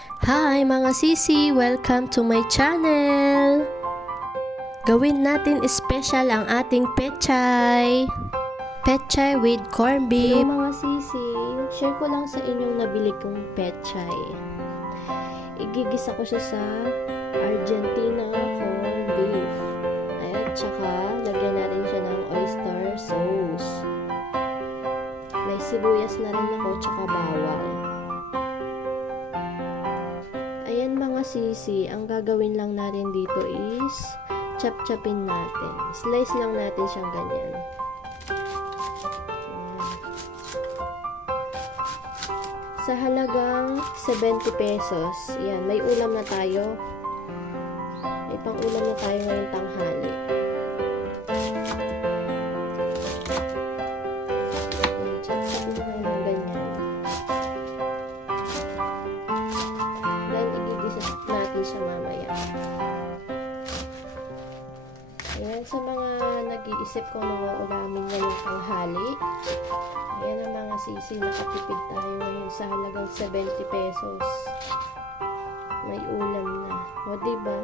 Hi mga sisi! Welcome to my channel! Gawin natin special ang ating pechay! Pechay with corned beef! Hello mga sisi! Share ko lang sa inyong nabili kong pechay. Igigisa ko siya sa Argentina corned beef. At saka lagyan natin siya ng oyster sauce. May sibuyas na rin ako tsaka bawang. Ayan mga sisi, ang gagawin lang natin dito is chop-chopin natin. Slice lang natin siyang ganyan. Sa halagang 70 pesos, yan, may ulam na tayo. May pang-ulam na tayo ngayong tanghali. Yan, chop-chopin na ng ganyan. Natin siya mamaya. Ayan, sa mga nag-iisip kung mga ulamin ngayong tanghali, ayan ang mga sisi, nakatipid tayo ngayon sa halagang 70 pesos. May ulam na. O diba?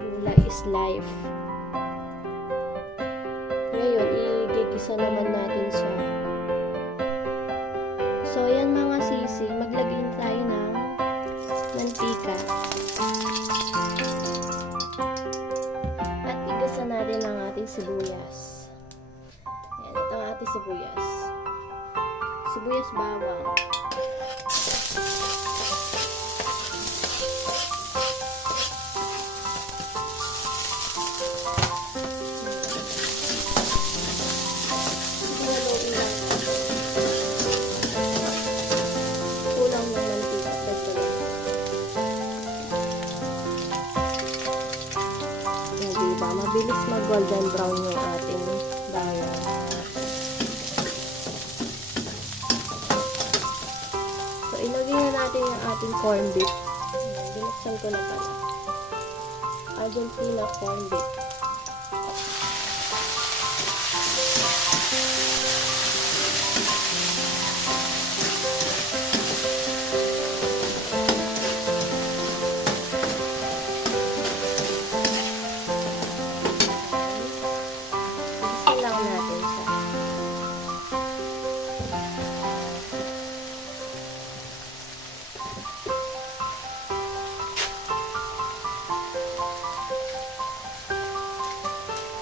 Gulay is life. Ngayon, igigisa naman natin siya. So, ayan mga sisi, maglagay tayo ng mantika. At igasa natin ang ating sibuyas. Ayan, ito ang ating sibuyas. Sibuyas bawang. Mabilis mag-golden brown yung ating bawang. So, ilagay na natin yung ating corned beef. Binuksan ko na pala. Argentina corned beef.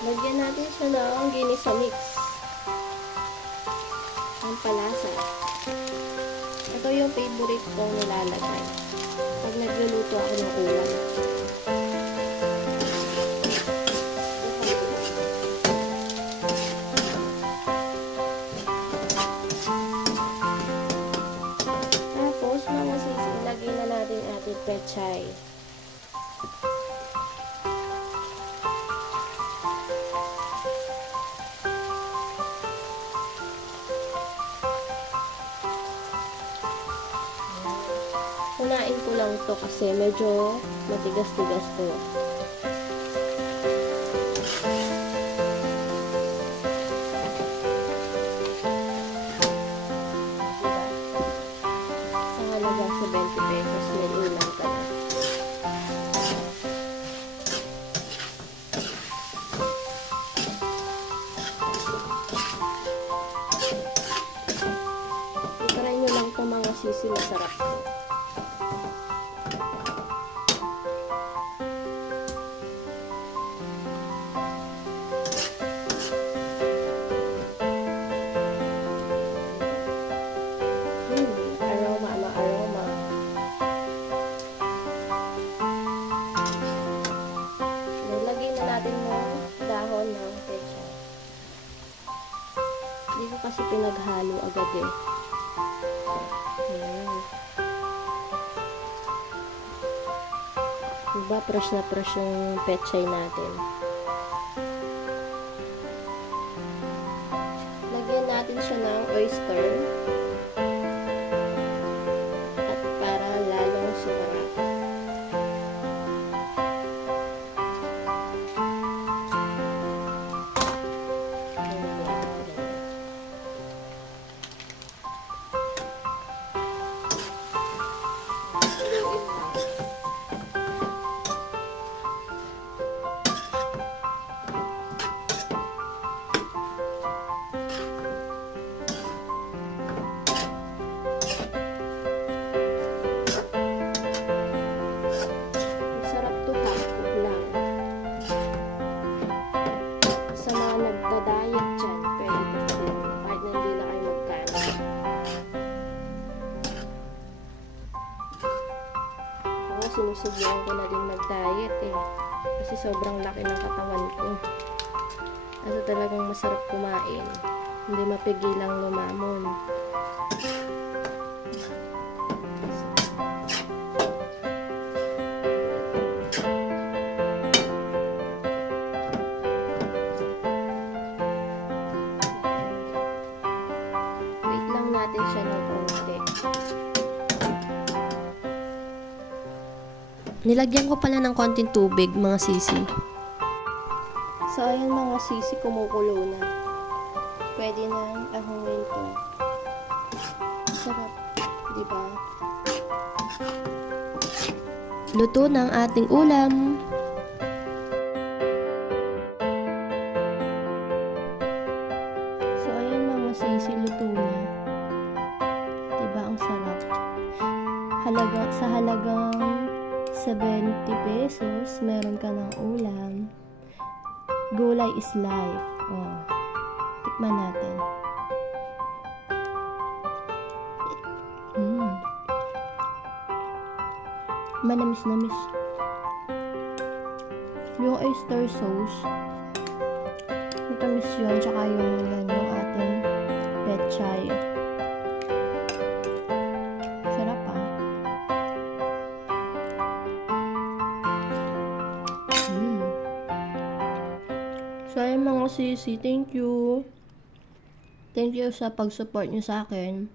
Lagyan natin siya ng ginisa mix. Ang palasa. Ito yung favorite kong nilalagay pag nagluluto ako ng ulam. Tapos, mga sisi, ilagay na natin ating pechay. Unain ko lang to kasi medyo matigas-tigas to. Sa halagang 70 pesos may ulam ka na. I-try nyo lang to mga sisi, masarap to. Dahon ng pechay. Hindi ko kasi pinaghalo agad eh. Ayan. Diba, fresh na fresh yung pechay natin. Lagyan natin siya ng oyster. At para lalong sumarap. sinusubukan ko na din mag-diet eh. Kasi sobrang laki ng katawan ko. Kasi talagang masarap kumain. Hindi mapigilang lumamon. Wait lang natin siya ng konti. Nilagyan ko pala ng konting tubig, mga sisi. So, ayan mga sisi, kumukulo na. Pwede na ahungin to. Sarap, di ba? Luto na ang ating ulam. So, ayan mga sisi, luto na. Diba, ang sarap. Sa halagang 70 pesos, meron ka ng ulam. Gulay is life. Oh. Tikman natin. Manamis-namis. Yung oyster sauce, matamis yun, tsaka yung ating pechay. Sarap ah. So, ayun mga sisi, thank you. Thank you sa pag-support nyo sa akin.